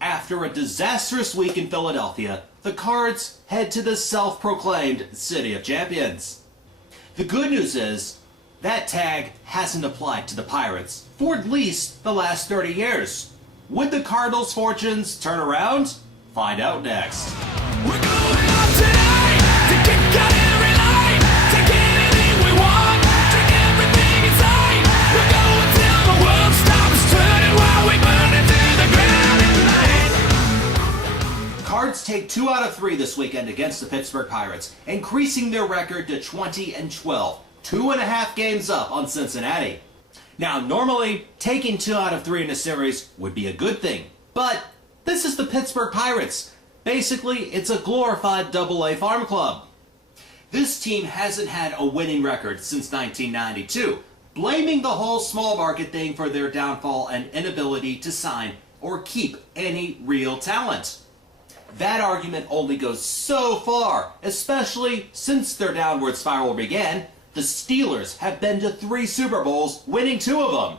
After a disastrous week in Philadelphia, the Cards head to the self-proclaimed City of Champions. The good news is, that tag hasn't applied to the Pirates for at least the last 30 years. Would the Cardinals' fortunes turn around? Find out next. We're going up today to kick out every line, take anything we want, drink everything inside. We're going till the world stops turning while we burn it to the ground at night. Cards take 2 out of 3 this weekend against the Pittsburgh Pirates, increasing their record to 20-12, 2.5 games up on Cincinnati. Now, normally, taking 2 out of 3 in a series would be a good thing, but this is the Pittsburgh Pirates. Basically, it's a glorified AA farm club. This team hasn't had a winning record since 1992, blaming the whole small market thing for their downfall and inability to sign or keep any real talent. That argument only goes so far, especially since their downward spiral began. The Steelers have been to 3 Super Bowls, winning 2 of them.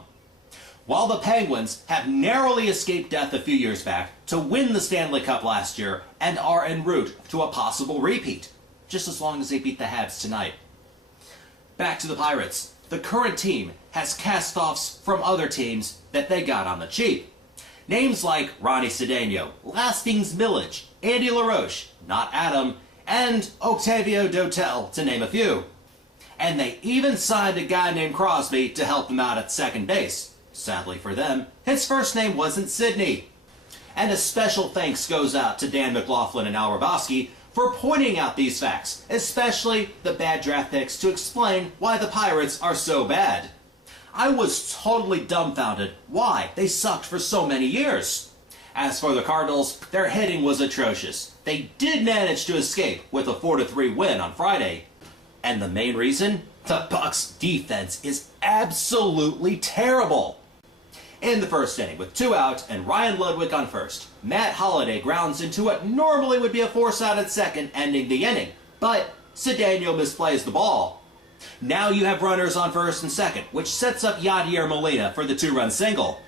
While the Penguins have narrowly escaped death a few years back to win the Stanley Cup last year and are en route to a possible repeat, just as long as they beat the Habs tonight. Back to the Pirates. The current team has cast-offs from other teams that they got on the cheap. Names like Ronnie Cedeno, Lastings Millage, Andy LaRoche, not Adam, and Octavio Dotel, to name a few. And they even signed a guy named Crosby to help them out at second base. Sadly for them, his first name wasn't Sidney. And a special thanks goes out to Dan McLaughlin and Al Rabowski for pointing out these facts, especially the bad draft picks, to explain why the Pirates are so bad. I was totally dumbfounded why they sucked for so many years. As for the Cardinals, their hitting was atrocious. They did manage to escape with a 4-3 win on Friday. And the main reason? The Bucs' defense is absolutely terrible. In the first inning, with 2 out and Ryan Ludwig on first, Matt Holliday grounds into what normally would be a force out at second, ending the inning. But Cedeno misplays the ball. Now you have runners on first and second, which sets up Yadier Molina for the 2-run single.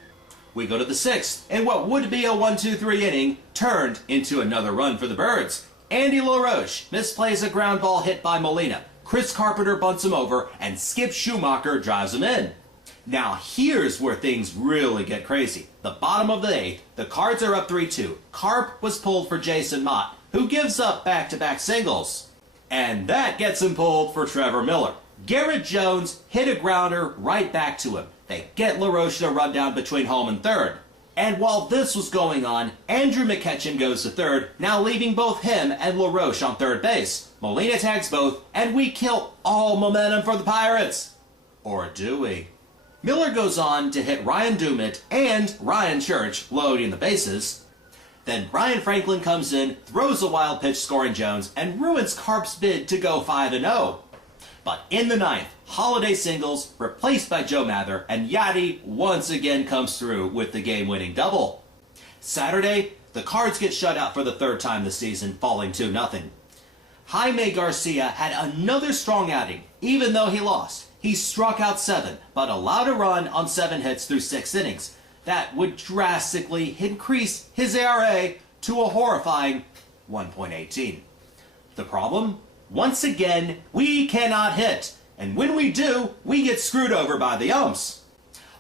We go to the 6th, and what would be a 1-2-3 inning turned into another run for the Birds. Andy LaRoche misplays a ground ball hit by Molina. Chris Carpenter bunts him over, and Skip Schumacher drives him in. Now here's where things really get crazy. The bottom of the 8th, the Cards are up 3-2. Carp was pulled for Jason Mott, who gives up back-to-back singles. And that gets him pulled for Trevor Miller. Garrett Jones hit a grounder right back to him. They get LaRoche to run down between home and third. And while this was going on, Andrew McCutchen goes to third, now leaving both him and LaRoche on third base. Molina tags both, and we kill all momentum for the Pirates. Or do we? Miller goes on to hit Ryan Dumit and Ryan Church, loading the bases. Then Ryan Franklin comes in, throws a wild pitch scoring Jones, and ruins Carp's bid to go 5-0. But in the 9th, Holiday singles, replaced by Joe Mather, and Yadi once again comes through with the game-winning double. Saturday, the Cards get shut out for the 3rd time this season, falling 2-0. Jaime Garcia had another strong outing, even though he lost. He struck out 7, but allowed a run on 7 hits through 6 innings. That would drastically increase his ERA to a horrifying 1.18. The problem? Once again, we cannot hit. And when we do, we get screwed over by the umps.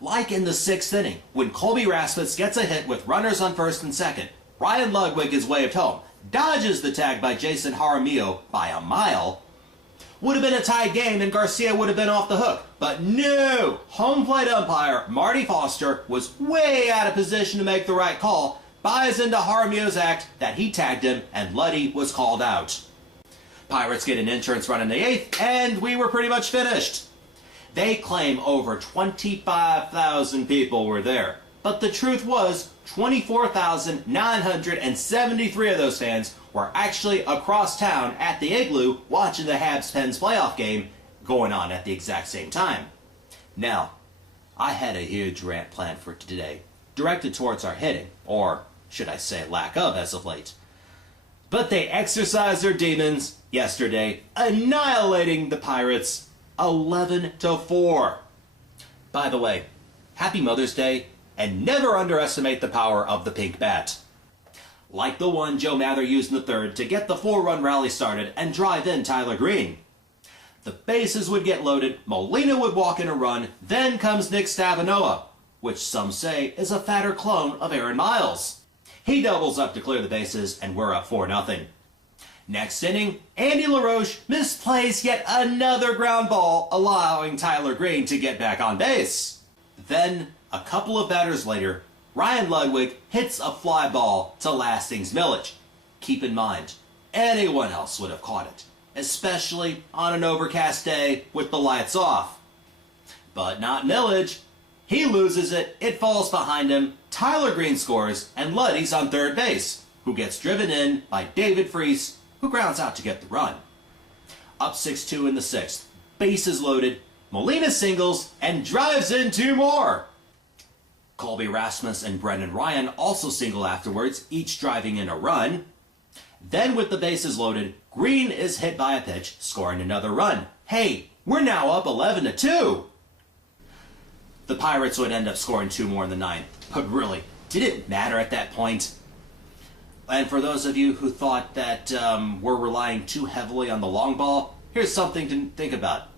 Like in the 6th inning, when Colby Rasmus gets a hit with runners on first and second, Ryan Ludwig is waved home, dodges the tag by Jason Jaramillo by a mile. Would have been a tied game and Garcia would have been off the hook. But no! Home plate umpire Marty Foster was way out of position to make the right call, buys into Jaramillo's act that he tagged him, and Luddy was called out. Pirates get an insurance run in the 8th, and we were pretty much finished. They claim over 25,000 people were there. But the truth was, 24,973 of those fans were actually across town at the Igloo watching the Habs-Pens playoff game going on at the exact same time. Now, I had a huge rant planned for today, directed towards our hitting, or should I say lack of as of late. But they exercised their demons yesterday, annihilating the Pirates 11-4. By the way, happy Mother's Day, and never underestimate the power of the pink bat. like the one Joe Mather used in the third to get the 4-run rally started and drive in Tyler Green. The bases would get loaded, Molina would walk in a run, then comes Nick Stavanoa, which some say is a fatter clone of Aaron Miles. He doubles up to clear the bases, and we're up 4-0. Next inning, Andy LaRoche misplays yet another ground ball, allowing Tyler Green to get back on base. Then, a couple of batters later, Ryan Ludwig hits a fly ball to Lastings Milledge. Keep in mind, anyone else would have caught it, especially on an overcast day with the lights off. But not Milledge. He loses it, it falls behind him, Tyler Green scores, and Luddy's on third base, who gets driven in by David Freese, who grounds out to get the run. Up 6-2 in the sixth, bases loaded, Molina singles, and drives in 2 more. Colby Rasmus and Brendan Ryan also single afterwards, each driving in a run. Then with the bases loaded, Green is hit by a pitch, scoring another run. Hey, we're now up 11-2. The Pirates would end up scoring 2 more in the ninth, but really, did it matter at that point? And for those of you who thought that we're relying too heavily on the long ball, here's something to think about.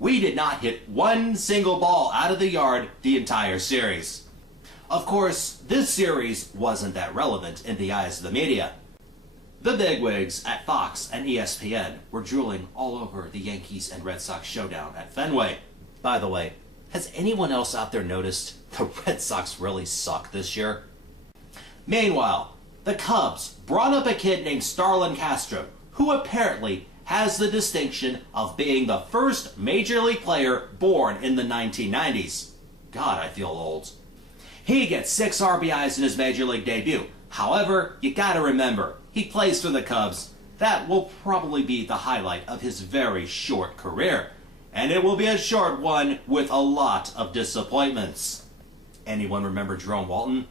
We did not hit one single ball out of the yard the entire series. Of course, this series wasn't that relevant in the eyes of the media. The bigwigs at Fox and ESPN were drooling all over the Yankees and Red Sox showdown at Fenway. By the way, has anyone else out there noticed the Red Sox really suck this year? Meanwhile, the Cubs brought up a kid named Starlin Castro, who apparently has the distinction of being the first Major League player born in the 1990s. God, I feel old. He gets 6 RBIs in his Major League debut. However, you gotta remember, he plays for the Cubs. That will probably be the highlight of his very short career. And it will be a short one with a lot of disappointments. Anyone remember Jerome Walton?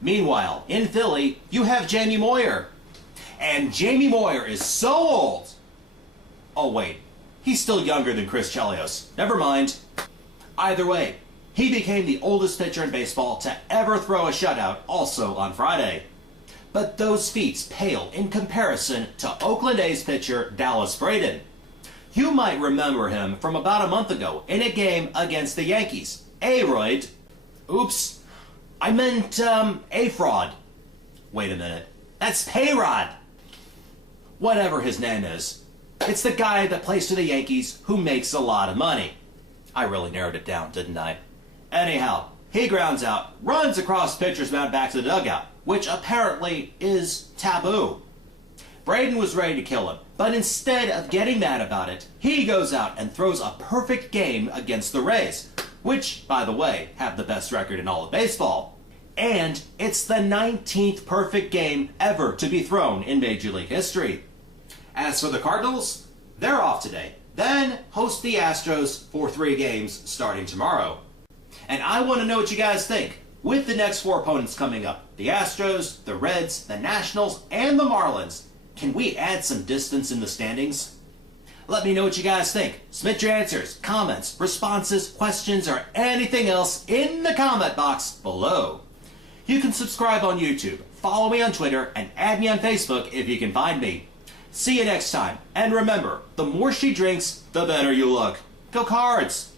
Meanwhile, in Philly, you have Jamie Moyer. And Jamie Moyer is so old. Oh wait, he's still younger than Chris Chelios. Never mind. Either way, he became the oldest pitcher in baseball to ever throw a shutout also on Friday. But those feats pale in comparison to Oakland A's pitcher Dallas Braden. You might remember him from about a month ago in a game against the Yankees. A-Royd. Oops. I meant, A-Fraud. Wait a minute. That's Payrod. Whatever his name is. It's the guy that plays for the Yankees who makes a lot of money. I really narrowed it down, didn't I? Anyhow, he grounds out, runs across pitcher's mound back to the dugout, which apparently is taboo. Braden was ready to kill him, but instead of getting mad about it, he goes out and throws a perfect game against the Rays, which, by the way, have the best record in all of baseball. And it's the 19th perfect game ever to be thrown in Major League history. As for the Cardinals, they're off today, then host the Astros for 3 games starting tomorrow. And I want to know what you guys think. With the next 4 opponents coming up, the Astros, the Reds, the Nationals, and the Marlins, can we add some distance in the standings? Let me know what you guys think. Submit your answers, comments, responses, questions, or anything else in the comment box below. You can subscribe on YouTube, follow me on Twitter, and add me on Facebook if you can find me. See you next time, and remember, the more she drinks, the better you look. Go Cards!